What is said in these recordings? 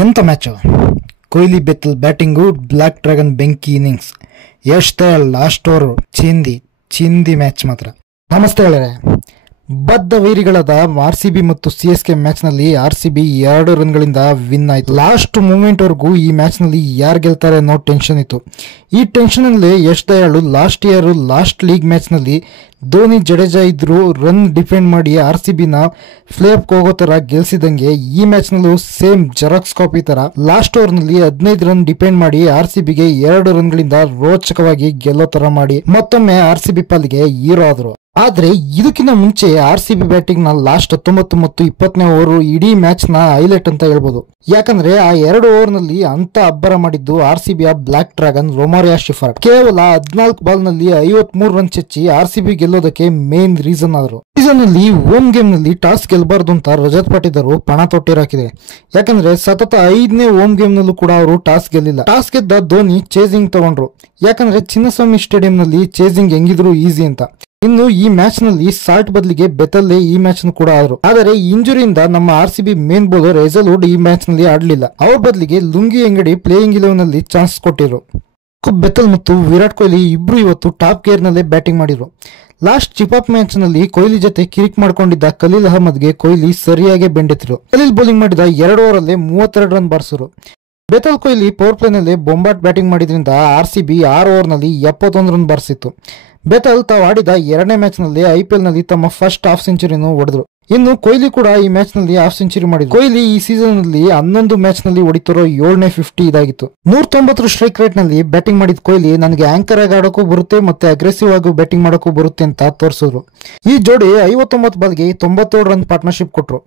ಎಂತ ಮ್ಯಾಚು! ಕೊಹ್ಲಿ ಬೆತ್ತಲ್ batting, black dragon ಬೆಂಕಿ innings. Yash Dayal last over ಚಿಂದಿ ಮ್ಯಾಚ್ ಮಾತ್ರ. ನಮಸ್ತೆ ಗೆಳೆಯರೆ. ಬದ್ಧ ವೈರಿಗಳಾದ RCB ಮತ್ತು CSK ಮ್ಯಾಚ್ ನಲ್ಲಿ RCB 2 ರನ್ಗಳಿಂದ ವಿನ್ ಆಯ್ತು. ಲಾಸ್ಟ್ ಮೂಮೆಂಟ್ ವರೆಗೂ ಈ ಮ್ಯಾಚ್ ನಲ್ಲಿ ಯಾರು ಗೆಲ್ತಾರೆ ಅನ್ನೋ ಟೆನ್ಷನ್ ಇತ್ತು. ಈ ಟೆನ್ಷನ್ ನಲ್ಲಿ Yash Dayal last league match ನಲ್ಲಿ ಧೋನಿ, ಜಡೇಜಾ ಇದ್ರು ರನ್ ಡಿಫೆಂಡ್ ಮಾಡಿ RCB ನ ಪ್ಲೇ ಆಫ್ ಹೋಗೋ ತರ ಗೆಲ್ಸಿದಂಗೆ ಈ ಮ್ಯಾಚ್ ನಲ್ಲೂ ಸೇಮ್ ಜೆರಾಕ್ಸ್ ಕಾಪಿ ತರ ಲಾಸ್ಟ್ ಓವರ್ ನಲ್ಲಿ 15 ರನ್ ಡಿಪೆಂಡ್ ಮಾಡಿ RCB ಗೆ 2 ರನ್ಗಳಿಂದ ರೋಚಕವಾಗಿ ಗೆಲ್ಲೋ ತರ ಮಾಡಿ ಮತ್ತೊಮ್ಮೆ RCB ಪಾಲಿಗೆ ಹೀರೋ ಆದ್ರು. ಆದ್ರೆ ಇದಕ್ಕಿಂತ ಮುಂಚೆ RCB ಬ್ಯಾಟಿಂಗ್ ನ ಲಾಸ್ಟ್ 19 ಮತ್ತು 20ನೇ ಓವರ್ ಇಡೀ ಮ್ಯಾಚ್ ನ ಹೈಲೈಟ್ ಅಂತ ಹೇಳ್ಬೋದು. ಯಾಕಂದ್ರೆ ಆ 2 ಓವರ್ ನಲ್ಲಿ ಅಂತ ಅಬ್ಬರ ಮಾಡಿದ್ದು RCB ಯ ಬ್ಲಾಕ್ ಡ್ರ್ಯಾಗನ್ ರೊಮಾರಿಯೋ ಶಿಫರ್ಟ್. ಕೇವಲ 14 ಬಾಲ್ ನಲ್ಲಿ 53 ರನ್ ಚೆಚ್ಚಿ RCB ಗೆಲ್ಲೋದಕ್ಕೆ ಮೇನ್ ರೀಸನ್ ಆದ್ರು. ಸೀಸನ್ ನಲ್ಲಿ ಹೋಮ್ ಗೇಮ್ ನಲ್ಲಿ ಟಾಸ್ ಗೆಲ್ಬಾರ್ದು ಅಂತ ರಜತ್ ಪಾಟೀದಾರ್ ಪಣ ತೊಟ್ಟಿರಾಕಿದೆ. ಯಾಕಂದ್ರೆ ಸತತ 5ನೇ ಹೋಮ್ ಗೇಮ್ ನಲ್ಲೂ ಕೂಡ ಅವರು ಟಾಸ್ ಗೆಲ್ಲಿಲ್ಲ. ಟಾಸ್ ಗೆದ್ದ ಧೋನಿ ಚೇಸಿಂಗ್ ತಗೊಂಡ್ರು. ಯಾಕಂದ್ರೆ ಚಿನ್ನಸ್ವಾಮಿ ಸ್ಟೇಡಿಯಂ ನಲ್ಲಿ ಚೇಸಿಂಗ್ ಹೆಂಗಿದ್ರು ಈಸಿ ಅಂತ. ಇನ್ನು ಈ ಮ್ಯಾಚ್ ನಲ್ಲಿ ಸಾಲ್ಟ್ ಬದಲಿಗೆ ಬೆತಲ್ಲೇ ಈ ಮ್ಯಾಚ್ ಕೂಡ ಆದ್ರು. ಆದರೆ ಇಂಜುರಿಯಿಂದ ನಮ್ಮ RCB ಮೇನ್ ಬೌಲರ್ ಹೆಜಲ್ವುಡ್ ಈ ಮ್ಯಾಚ್ ನಲ್ಲಿ ಆಡ್ಲಿಲ್ಲ. ಅವ್ರ ಬದಲಿಗೆ ಲುಂಗಿ ಅಂಗಡಿ ಪ್ಲೇಯಿಂಗ್ 11 ನಲ್ಲಿ ಚಾನ್ಸ್ ಕೊಟ್ಟಿರು. ಬೆತಲ್ ಮತ್ತು ವಿರಾಟ್ ಕೊಹ್ಲಿ ಇಬ್ರು ಇವತ್ತು ಟಾಪ್ ಗೇರ್ ನಲ್ಲೇ ಬ್ಯಾಟಿಂಗ್ ಮಾಡಿದ್ರು. ಲಾಸ್ಟ್ ಚಿಪಾಪ್ ಮ್ಯಾಚ್ ನಲ್ಲಿ ಕೊಹ್ಲಿ ಜೊತೆ ಕಿರಿಕ್ ಮಾಡ್ಕೊಂಡಿದ್ದ ಖಲೀಲ್ ಅಹ್ಮದ್ಗೆ ಕೊಹ್ಲಿ ಸರಿಯಾಗಿ ಬೆಂಡೆತ್ತಿರು. ಖಲೀಲ್ ಬೌಲಿಂಗ್ ಮಾಡಿದ 2 ಓವರ್ ಅಲ್ಲೇ 32 ರನ್ ಬಾರಿಸಿದ್ರು. ಬೆತಲ್ ಕೊಹ್ಲಿ ಪವರ್ ಪ್ಲೇ ನಲ್ಲಿ ಬೊಂಬಾಟ್ ಬ್ಯಾಟಿಂಗ್ ಮಾಡಿದ್ರಿಂದ RCB 6 ಓವರ್ ನಲ್ಲಿ 71 ರನ್ ಬಾರಿಸಿತ್ತು. ಬೆತಲ್ ತಾವು ಆಡಿದ 2ನೇ ಮ್ಯಾಚ್ ನಲ್ಲಿ IPL ನಲ್ಲಿ ತಮ್ಮ ಫಸ್ಟ್ ಹಾಫ್ ಸೆಂಚುರಿಯನ್ನು ಹೊಡೆದ್ರು. ಇನ್ನು ಕೊಹ್ಲಿ ಕೂಡ ಈ ಮ್ಯಾಚ್ ನಲ್ಲಿ ಹಾಫ್ ಸೆಂಚುರಿ ಮಾಡಿದ್ರು. ಕೊಹ್ಲಿ ಈ ಸೀಸನ್ ನಲ್ಲಿ 11 ಮ್ಯಾಚ್ ನಲ್ಲಿ ಹೊಡಿತಿರೋ 7ನೇ 50 ಇದಾಗಿತ್ತು. 190 ಸ್ಟ್ರೈಕ್ ರೇಟ್ ನಲ್ಲಿ ಬ್ಯಾಟಿಂಗ್ ಮಾಡಿದ ಕೊಹ್ಲಿ ನನಗೆ ಆಂಕರ್ ಆಗಿ ಆಡೋಕ್ಕೂ ಬರುತ್ತೆ ಮತ್ತೆ ಅಗ್ರೆಸಿವ್ ಆಗಿ ಬ್ಯಾಟಿಂಗ್ ಮಾಡೋಕ್ಕೂ ಬರುತ್ತೆ ಅಂತ ತೋರಿಸಿದ್ರು. ಈ ಜೋಡಿ 59 ಬಾಲ್ಗೆ 97 ರನ್ ಪಾರ್ಟ್ನರ್ಶಿಪ್ ಕೊಟ್ರು.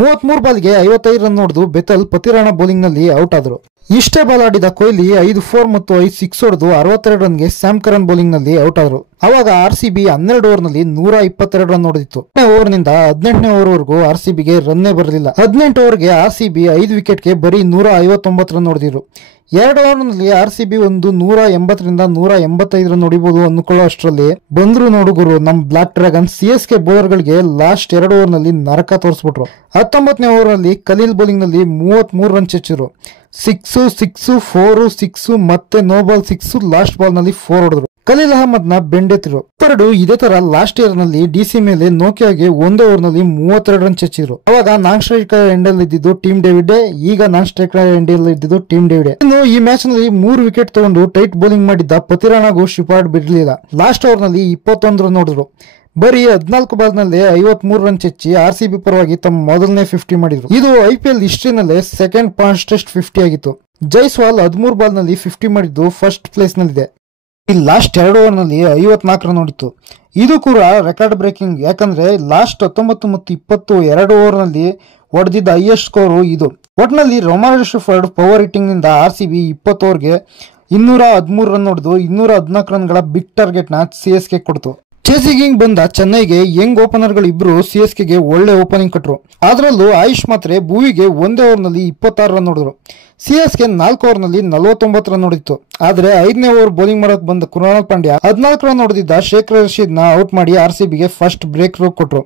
33 ಬಾಲ್ಗೆ 55 ರನ್ ಹೊಡೆದು ಬೆತಲ್ ಪತಿರಾಣ ಬೌಲಿಂಗ್ ನಲ್ಲಿ ಔಟ್ ಆದ್ರು. ಇಷ್ಟೇ ಬಾಲ್ ಆಡಿದ ಕೊಹ್ಲಿ 5 4 ಮತ್ತು 5 6 ಹೊಡೆದು 62 ರನ್ಗೆ ಸ್ಯಾಮ್ ಕರನ್ ಬೌಲಿಂಗ್ ನಲ್ಲಿ ಔಟ್ ಆದ್ರು. ಅವಾಗ RCB 12 ಓವರ್ ನಲ್ಲಿ 122 ರನ್ ಹೊಡೆದಿತ್ತು. ಓವರ್ ನಿಂದ 18ನೇ ಓವರ್ ವರೆಗೂ RCB ಗೆ ರನ್ನೇ ಬರಲಿಲ್ಲ. 18 ಓವರ್ಗೆ RCB 5 ವಿಕೆಟ್ ಗೆ ಬರೀ 159 ರನ್ ಹೊಡೆದಿದ್ರು. 2 ಓವರ್ ನಲ್ಲಿ RCB ಒಂದು 180ರಿಂದ 185 ರನ್ ಹೊಡಿಬಹುದು ಅನ್ಕೊಳ್ಳೋ ಅಷ್ಟರಲ್ಲಿ ಬಂದ್ರು ನೋಡುಗರು ನಮ್ ಬ್ಲಾಕ್ ಡ್ರ್ಯಾಗನ್ CSK ಬೌಲರ್ ಗಳಿಗೆ ಲಾಸ್ಟ್ 2 ಓವರ್ ನಲ್ಲಿ ನರಕ ತೋರಿಸ್ಬಿಟ್ರು. 19ನೇ ಓವರ್ ನಲ್ಲಿ ಖಲೀಲ್ ಬೌಲಿಂಗ್ ನಲ್ಲಿ 33 ರನ್ ಚೆಚ್ಚಿರು. 6 6 4 6 ಮತ್ತೆ ನೋ ಬಾಲ್ 6 ಲಾಸ್ಟ್ ಬಾಲ್ ನಲ್ಲಿ 4 ಹೊಡೆದ್ರು. ಖಲೀಲ್ ಅಹ್ಮದ್ ನ ಬೆಂಡೆತ್ತಿರು. ಇದೇ ತರ ಲಾಸ್ಟ್ ಇಯರ್ ನಲ್ಲಿ DC ಮೇಲೆ ನೋಕಿಯಾಗೆ 1 ಓವರ್ ನಲ್ಲಿ 32 ರನ್ ಚೆಚ್ಚಿದ್ರು. ಅವಾಗ ನಾನ್ ಸ್ಟ್ರೈಕರ್ ಎಂಡಲ್ ಇದ್ದಿದ್ದು ಟೀಮ್ ಡೇವಿಡ್, ಈಗ ನಾನ್ ಸ್ಟ್ರೈಕರ್ ಎಂಡಲ್ ಇದ್ದಿದ್ದು ಟೀಮ್ ಡೇವಿಡ್. ಇನ್ನು ಈ ಮ್ಯಾಚ್ ನಲ್ಲಿ 3 ವಿಕೆಟ್ ತಗೊಂಡು ಟೈಟ್ ಬೌಲಿಂಗ್ ಮಾಡಿದ್ದ ಪತಿರಾಣಗೂ ಶಿಫಾರ್ಡ್ ಬಿಡಲಿಲ್ಲ. ಲಾಸ್ಟ್ ಓವರ್ ನಲ್ಲಿ 21 ರನ್ ಹೊಡೆದ್ರು. ಬರೀ 14 ಬಾಲ್ ನಲ್ಲಿ 53 ರನ್ ಚೆಚ್ಚಿ RCB ಪರವಾಗಿ ತಮ್ಮ ಮೊದಲನೇ 50 ಮಾಡಿದ್ರು. ಇದು IPL ಹಿಸ್ಟ್ರಿನಲ್ಲೇ ಸೆಕೆಂಡ್ ಫಾಸ್ಟೆಸ್ಟ್ 50 ಆಗಿತ್ತು. ಜೈಸ್ವಾಲ್ 13 ಬಾಲ್ ನಲ್ಲಿ 50 ಮಾಡಿದ್ದು ಫಸ್ಟ್ ಪ್ಲೇಸ್ ನಲ್ಲಿದೆ. ಈ ಲಾಸ್ಟ್ 2 ಓವರ್ ನಲ್ಲಿ 54 ರನ್ ಹೊಡಿತು. ಇದು ಕೂಡ ರೆಕಾರ್ಡ್ ಬ್ರೇಕಿಂಗ್. ಯಾಕಂದ್ರೆ ಲಾಸ್ಟ್ 19 ಮತ್ತು 20 2 ಓವರ್ ನಲ್ಲಿ ಹೊಡೆದಿದ್ದ ಹೈಯೆಸ್ಟ್ ಸ್ಕೋರ್ ಇದು. ಒಟ್ನಲ್ಲಿ ರೊಮಾರಿಯೋ ಶಿಫರ್ಟ್ ಪವರ್ ಹಿಟ್ಟಿಂಗ್ ನಿಂದ RCB 20 ಓವರ್ಗೆ 213 ರನ್ ಹೊಡೆದು 214 ರನ್ಗಳ ಬಿಗ್ ಟಾರ್ಗೆಟ್ ನ CSK ಕೊಡ್ತು. ಚೇಸಿಂಗ್ ಬಂದ ಚೆನ್ನೈಗೆ ಯಂಗ್ ಓಪನರ್ ಗಳು ಇಬ್ರು CSK ಗೆ ಒಳ್ಳೆ ಓಪನಿಂಗ್ ಕೊಟ್ರು. ಅದರಲ್ಲೂ ಆಯುಷ್ ಮಾತ್ರೆ ಭುವಿಗೆ 1 ಓವರ್ ನಲ್ಲಿ 26 ರನ್ ಹೊಡೆದ್ರು. CSK 4 ಓವರ್ ನಲ್ಲಿ 49 ರನ್ ಹೊಡಿತು. ಆದ್ರೆ 5ನೇ ಓವರ್ ಬೌಲಿಂಗ್ ಮಾಡಕ್ ಬಂದ ಕೃಣಾಲ್ ಪಾಂಡ್ಯ 14 ರನ್ ಹೊಡೆದಿದ್ದ ಶೇಖರ್ ರಶೀದ್ ನ ಔಟ್ ಮಾಡಿ RCB ಗೆ ಫಸ್ಟ್ ಬ್ರೇಕ್ ಥ್ರೂ ಕೊಟ್ರು.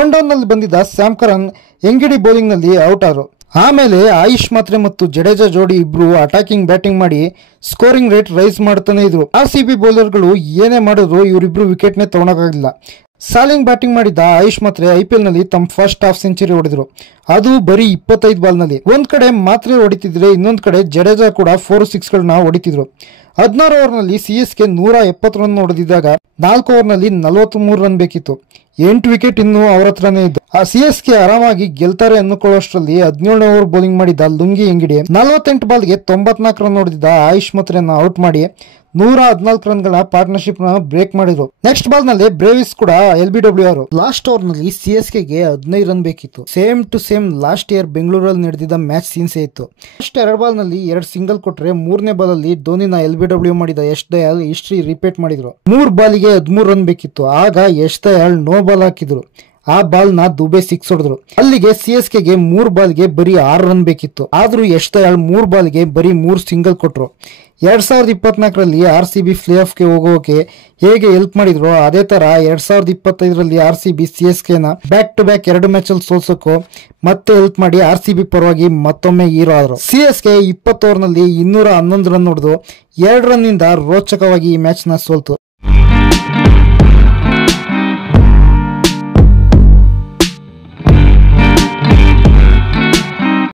1 ಡೌನ್ ನಲ್ಲಿ ಬಂದಿದ್ದ ಸ್ಯಾಮ್ ಕರನ್ ಎಂಗಿಡಿ ಬೌಲಿಂಗ್ ನಲ್ಲಿ ಔಟ್ ಆದ್ರು. ಆಮೇಲೆ ಆಯುಷ್ ಮಾತ್ರೆ ಮತ್ತು ಜಡೇಜಾ ಜೋಡಿ ಇಬ್ರು ಅಟ್ಯಾಕಿಂಗ್ ಬ್ಯಾಟಿಂಗ್ ಮಾಡಿ ಸ್ಕೋರಿಂಗ್ ರೇಟ್ ರೈಸ್ ಮಾಡ್ತಾನೆ ಇದ್ರು. RCB ಬೌಲರ್ ಗಳು ಏನೇ ಮಾಡಿದ್ರು ಇವರಿಬ್ರು ವಿಕೆಟ್ ನೇ ತಗೊಳಕಾಗಿಲ್ಲ. ಸಾಲಿಂಗ್ ಬ್ಯಾಟಿಂಗ್ ಮಾಡಿದ್ದ ಆಯುಷ್ ಮಾತ್ರೆ IPL ನಲ್ಲಿ ತಮ್ಮ ಫಸ್ಟ್ ಹಾಫ್ ಸೆಂಚುರಿ ಹೊಡೆದ್ರು. ಅದು ಬರೀ 25 ಬಾಲ್ ನಲ್ಲಿ. ಒಂದ್ ಕಡೆ ಮಾತ್ರೆ ಹೊಡಿತಿದ್ರೆ ಇನ್ನೊಂದ್ ಕಡೆ ಜಡೇಜಾ ಕೂಡ 4 6 ಗಳನ್ನ ಹೊಡಿತಿದ್ರು. 16 ಓವರ್ ನಲ್ಲಿ CSK 170 ರನ್ ಹೊಡೆದಿದ್ದಾಗ 4 ಓವರ್ ನಲ್ಲಿ 43 ರನ್ ಬೇಕಿತ್ತು. 8 ವಿಕೆಟ್ ಇನ್ನು ಅವ್ರ ಹತ್ರನೇ ಇದ್ದು. ಆ CSK ಆರಾಮಾಗಿ ಗೆಲ್ತಾರೆ ಅನ್ನಕೊಳ್ಳೋಷ್ಟ್ರಲ್ಲಿ 17ನೇ ಓವರ್ ಬೌಲಿಂಗ್ ಮಾಡಿದ್ದ ಲುಂಗಿ ಎಂಗಿಡಿ 48 ಬಾಲ್ಗೆ 94 ರನ್ ಹೊಡೆದಿದ್ದ ಆಯುಷ್ ಮಾತ್ರೆಯನ್ನ ಔಟ್ ಮಾಡಿ 114 ರನ್ಗಳ ಪಾರ್ಟ್ನರ್ಶಿಪ್ ನ ಬ್ರೇಕ್ ಮಾಡಿದ್ರು. ನೆಕ್ಸ್ಟ್ ಬಾಲ್ ನಲ್ಲಿ ಬ್ರೇವಿಸ್ ಕೂಡ LBWR. ಲಾಸ್ಟ್ ಓವರ್ ನಲ್ಲಿ CSK ಗೆ 15 ರನ್ ಬೇಕಿತ್ತು. Same to same last year ಬೆಂಗಳೂರಲ್ಲಿ ನಡೆದಿದ್ದ ಮ್ಯಾಚ್ ಸೀನ್ಸ್ ಇತ್ತು. ಫಸ್ಟ್ 2 ಬಾಲ್ ನಲ್ಲಿ 2 ಸಿಂಗಲ್ ಕೊಟ್ರೆ 3ನೇ ಬಾಲ್ ಅಲ್ಲಿ ಧೋನಿನ LBW ಮಾಡಿದ ಯಶ್ ದಯಾಳ್ ಹಿಸ್ಟ್ರಿ ರಿಪೀಟ್ ಮಾಡಿದ್ರು. 3 ಬಾಲಿಗೆ 13 ರನ್ ಬೇಕಿತ್ತು. ಆಗ ಯಶ್ ದಯಾಳ್ ನೋ ಬಾಲ್ ಹಾಕಿದ್ರು. ಆ ಬಾಲ್ ನ ದುಬೆ 6 ಹೊಡೆದ್ರು. ಅಲ್ಲಿಗೆ CSKಗೆ 3 ಬಾಲ್ಗೆ ಬರೀ 6 ರನ್ ಬೇಕಿತ್ತು. ಆದ್ರೂ ಯಶ್ ದಯಾಳ್ 3 ಬಾಲ್ಗೆ ಬರೀ 3 ಸಿಂಗಲ್ ಕೊಟ್ರು. 2024ರಲ್ಲಿ RCB ಪ್ಲೇ ಆಫ್ಗೆ ಹೋಗೋಕೆ ಹೇಗೆ ಹೆಲ್ಪ್ ಮಾಡಿದ್ರು ಅದೇ ತರ 2025ರಲ್ಲಿ RCB CSKನ ಬ್ಯಾಕ್ ಟು ಬ್ಯಾಕ್ 2 ಮ್ಯಾಚ್ ಅಲ್ಲಿ ಸೋಲ್ಸೋಕು ಮತ್ತೆ ಹೆಲ್ಪ್ ಮಾಡಿ RCB ಪರವಾಗಿ ಮತ್ತೊಮ್ಮೆ ಹೀರೋ ಆದ್ರು. CSK 20 ಓವರ್ನಲ್ಲಿ 211 ರನ್ ಹೊಡೆದು 2 ರನ್ ಇಂದ ರೋಚಕವಾಗಿ ಈ ಮ್ಯಾಚ್ ನ ಸೋಲ್ತು.